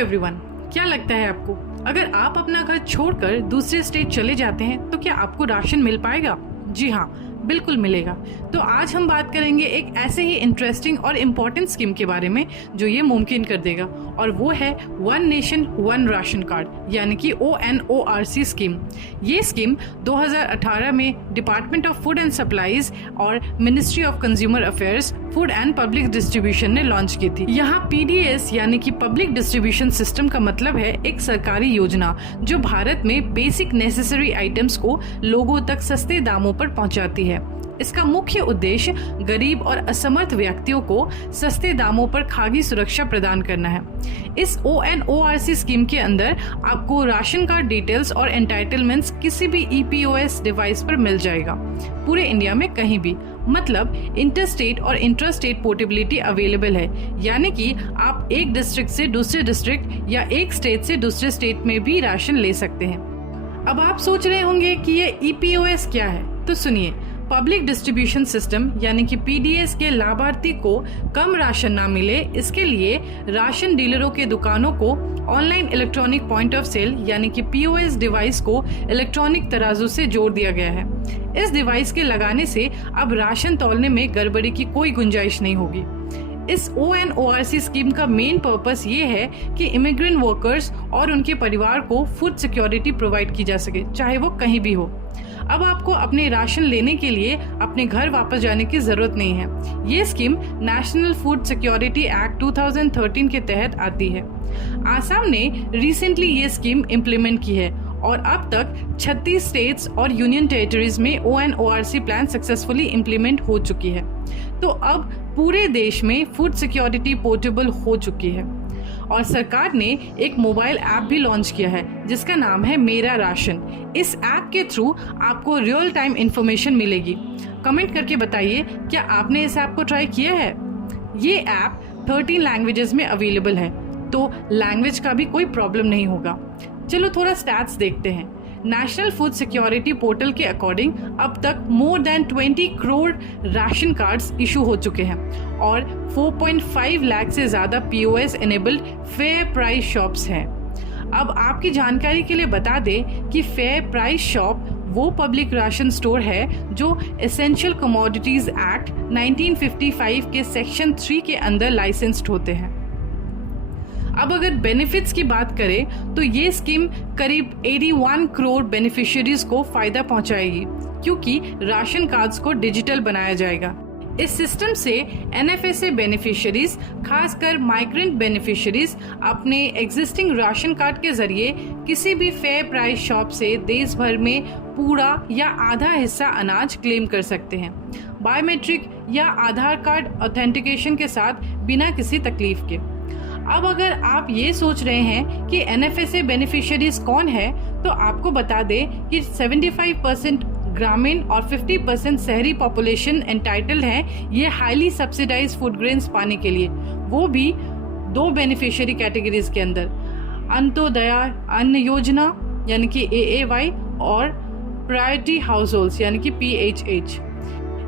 Everyone, क्या लगता है आपको, अगर आप अपना घर छोड़कर दूसरे स्टेट चले जाते हैं तो क्या आपको राशन मिल पाएगा? जी हाँ, बिल्कुल मिलेगा। तो आज हम बात करेंगे एक ऐसे ही इंटरेस्टिंग और इम्पोर्टेंट स्कीम के बारे में जो ये मुमकिन कर देगा, और वो है one nation one ration card यानी कि ONORC स्कीम। ये स्कीम 2018 में department of food and supplies और ministry of consumer affairs, food and public distribution ने लॉन्च की थी। यहाँ PDS यानी कि पब्लिक डिस्ट्रीब्यूशन सिस्टम का मतलब है एक सरकारी योजना जो भारत में बेसिक नेसेसरी आइटम्स को लोगों तक सस्ते दामों पर पहुँचाती है। इसका मुख्य उद्देश्य गरीब और असमर्थ व्यक्तियों को सस्ते दामों पर खाद्य सुरक्षा प्रदान करना है। इस ONORC स्कीम के अंदर आपको राशन कार्ड डिटेल्स और एंटाइटलमेंट्स किसी भी EPOS डिवाइस पर मिल जाएगा, पूरे इंडिया में कहीं भी। मतलब इंटरस्टेट और इंट्रास्टेट पोर्टेबिलिटी अवेलेबल है, यानी कि आप एक डिस्ट्रिक्ट से दूसरे डिस्ट्रिक्ट या एक स्टेट से दूसरे स्टेट में भी राशन ले सकते हैं। अब आप सोच रहे होंगे कि ये EPOS क्या है, तो सुनिए। पब्लिक डिस्ट्रीब्यूशन सिस्टम यानी कि PDS के लाभार्थी को कम राशन ना मिले, इसके लिए राशन डीलरों के दुकानों को online electronic point of sale यानी कि POS डिवाइस को इलेक्ट्रॉनिक तराजू से जोड़ दिया गया है। इस डिवाइस के लगाने से अब राशन तौलने में गड़बड़ी की कोई गुंजाइश नहीं होगी। इस ONORC स्कीम का मेन पर्पस ये है कि इमिग्रेंट वर्कर्स और उनके परिवार को फूड सिक्योरिटी प्रोवाइड की जा सके, चाहे वो कहीं भी हो। अब आपको अपने राशन लेने के लिए अपने घर वापस जाने की जरूरत नहीं है। ये scheme national food security act 2013 के तहत आती है। आसाम ने रिसेंटली ये स्कीम इम्प्लीमेंट की है और अब तक 36 स्टेट्स और यूनियन टेरिटरीज में ONORC प्लान सक्सेसफुली इम्प्लीमेंट हो चुकी है। तो अब पूरे देश में फूड सिक्योरिटी पोर्टेबल हो चुकी है और सरकार ने एक मोबाइल ऐप भी लॉन्च किया है जिसका नाम है मेरा राशन। इस ऐप के थ्रू आपको रियल टाइम इंफॉर्मेशन मिलेगी। कमेंट करके बताइए, क्या आपने इस ऐप को ट्राई किया है? ये ऐप 13 लैंग्वेजेस में अवेलेबल है, तो लैंग्वेज का भी कोई प्रॉब्लम नहीं होगा। चलो थोड़ा स्टैट्स देखते हैं। नेशनल फूड सिक्योरिटी पोर्टल के अकॉर्डिंग अब तक more than 20 crore ration cards issue हो चुके हैं और 4.5 लाख से ज्यादा POS enabled fair price shops हैं। अब आपकी जानकारी के लिए बता दें कि फेयर प्राइस शॉप वो पब्लिक राशन स्टोर है जो एसेंशियल कमोडिटीज एक्ट 1955 के सेक्शन 3 के अंदर लाइसेंस्ड होते हैं। अब अगर बेनिफिट्स की बात करें तो ये स्कीम करीब 81 करोड़ बेनिफिशियरीज को फायदा पहुंचाएगी, क्योंकि राशन कार्ड्स को डिजिटल बनाया जाएगा। इस सिस्टम से NFSA बेनिफिशियरीज, खासकर माइग्रेंट बेनिफिशियरीज, अपने एग्जिस्टिंग राशन कार्ड के जरिए किसी भी फेयर प्राइस शॉप से देश भर में पूरा या आधा हिस्सा अनाज क्लेम कर सकते हैं, बायोमेट्रिक या आधार कार्ड ऑथेंटिकेशन के साथ, बिना किसी तकलीफ के। अब अगर आप ये सोच रहे हैं कि NFSA बेनिफिशियरीज कौन है, तो आपको बता दें कि 75% ग्रामीण और 50% शहरी पॉपुलेशन एंटाइटल्ड है ये हाईली सब्सिडाइज्ड फूड ग्रेन्स पाने के लिए, वो भी 2 बेनिफिशियरी कैटेगरीज के अंदर, अंत्योदय अन्न योजना यानी कि AAY और प्रायोरिटी हाउस होल्ड्स यानी कि PHH।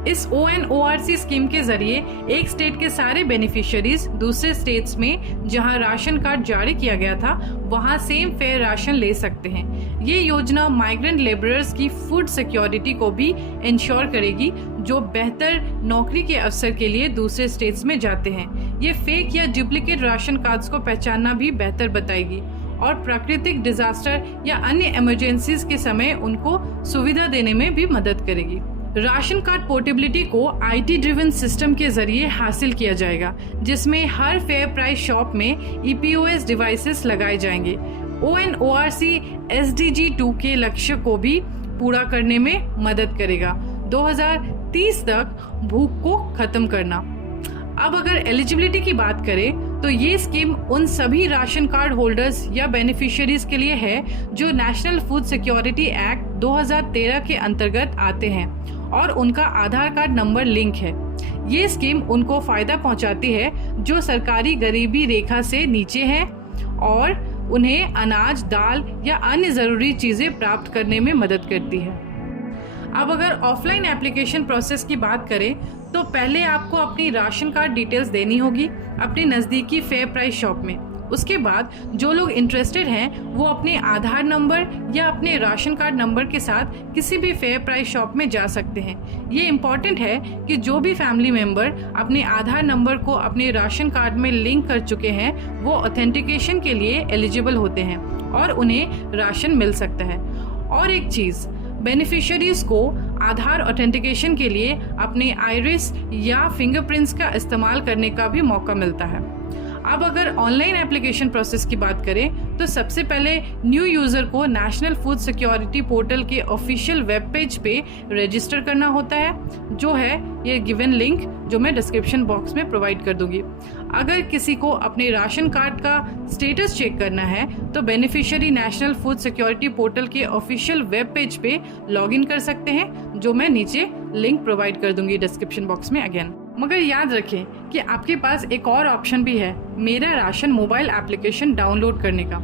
इस ONORC स्कीम के जरिए एक स्टेट के सारे बेनिफिशियरीज दूसरे स्टेट्स में जहां राशन कार्ड जारी किया गया था वहां सेम फेयर राशन ले सकते हैं। ये योजना माइग्रेंट लेबरर्स की फूड सिक्योरिटी को भी इंश्योर करेगी जो बेहतर नौकरी के अवसर के लिए दूसरे स्टेट्स में जाते हैं। ये फेक या डुप्लीकेट राशन कार्ड्स को पहचानना भी बेहतर बताएगी और प्राकृतिक डिजास्टर या अन्य इमरजेंसीज के समय उनको सुविधा देने में भी मदद करेगी। राशन कार्ड पोर्टेबिलिटी को IT ड्रिवन सिस्टम के जरिए हासिल किया जाएगा, जिसमें हर फेयर प्राइस शॉप में EPOS डिवाइसेस लगाए जाएंगे। ONORC SDG 2 के लक्ष्य को भी पूरा करने में मदद करेगा, 2030 तक भूख को खत्म करना। अब अगर एलिजिबिलिटी की बात करें तो ये स्कीम उन सभी राशन कार्ड होल्डर्स या बेनिफिशियरीज के लिए है जो नेशनल फूड सिक्योरिटी एक्ट 2013 के अंतर्गत आते हैं और उनका आधार कार्ड नंबर लिंक है। ये स्कीम उनको फायदा पहुंचाती है जो सरकारी गरीबी रेखा से नीचे हैं और उन्हें अनाज, दाल या अन्य जरूरी चीजें प्राप्त करने में मदद करती है। अब अगर ऑफलाइन एप्लीकेशन प्रोसेस की बात करें तो पहले आपको अपनी राशन कार्ड डिटेल्स देनी होगी अपनी नज़दीकी फेयर प्राइस शॉप में। उसके बाद जो लोग इंटरेस्टेड हैं वो अपने आधार नंबर या अपने राशन कार्ड नंबर के साथ किसी भी फेयर प्राइस शॉप में जा सकते हैं। ये इम्पॉर्टेंट है कि जो भी फैमिली मेंबर अपने आधार नंबर को अपने राशन कार्ड में लिंक कर चुके हैं वो ऑथेंटिकेशन के लिए एलिजिबल होते हैं और उन्हें राशन मिल सकता है। और एक चीज़, बेनिफिशियरीज को आधार ऑथेंटिकेशन के लिए अपने आइरिस या फिंगरप्रिंट्स का इस्तेमाल करने का भी मौका मिलता है। अब अगर ऑनलाइन एप्लीकेशन प्रोसेस की बात करें तो सबसे पहले न्यू यूज़र को नेशनल फूड सिक्योरिटी पोर्टल के ऑफिशियल वेब पेज पे रजिस्टर करना होता है, जो है ये गिवन लिंक जो मैं डिस्क्रिप्शन बॉक्स में प्रोवाइड कर दूंगी। अगर किसी को अपने राशन कार्ड का स्टेटस चेक करना है तो beneficiary national food security portal के ऑफिशियल वेब पेज पे लॉगिन कर सकते हैं, जो मैं नीचे लिंक प्रोवाइड कर दूंगी डिस्क्रिप्शन बॉक्स में अगेन। मगर याद रखें कि आपके पास एक और ऑप्शन भी है, मेरा राशन मोबाइल एप्लीकेशन डाउनलोड करने का।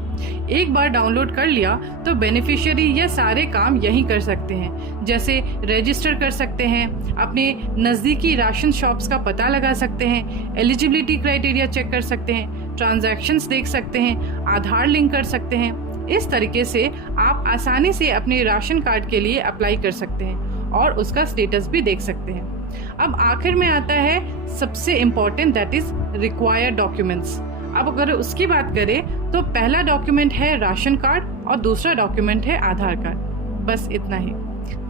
एक बार डाउनलोड कर लिया तो बेनिफिशियरी ये सारे काम यहीं कर सकते हैं, जैसे रजिस्टर कर सकते हैं, अपने नज़दीकी राशन शॉप्स का पता लगा सकते हैं, एलिजिबिलिटी क्राइटेरिया चेक कर सकते हैं, ट्रांजैक्शंस देख सकते हैं, आधार लिंक कर सकते हैं। इस तरीके से आप आसानी से अपने राशन कार्ड के लिए अप्लाई कर सकते हैं और उसका स्टेटस भी देख सकते हैं। अब आखिर में आता है सबसे important, that is required documents. अब अगर उसकी बात करें तो पहला डॉक्यूमेंट है राशन कार्ड और दूसरा डॉक्यूमेंट है आधार कार्ड। बस इतना ही।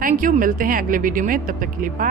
थैंक यू, मिलते हैं अगले वीडियो में, तब तक के लिए बाय।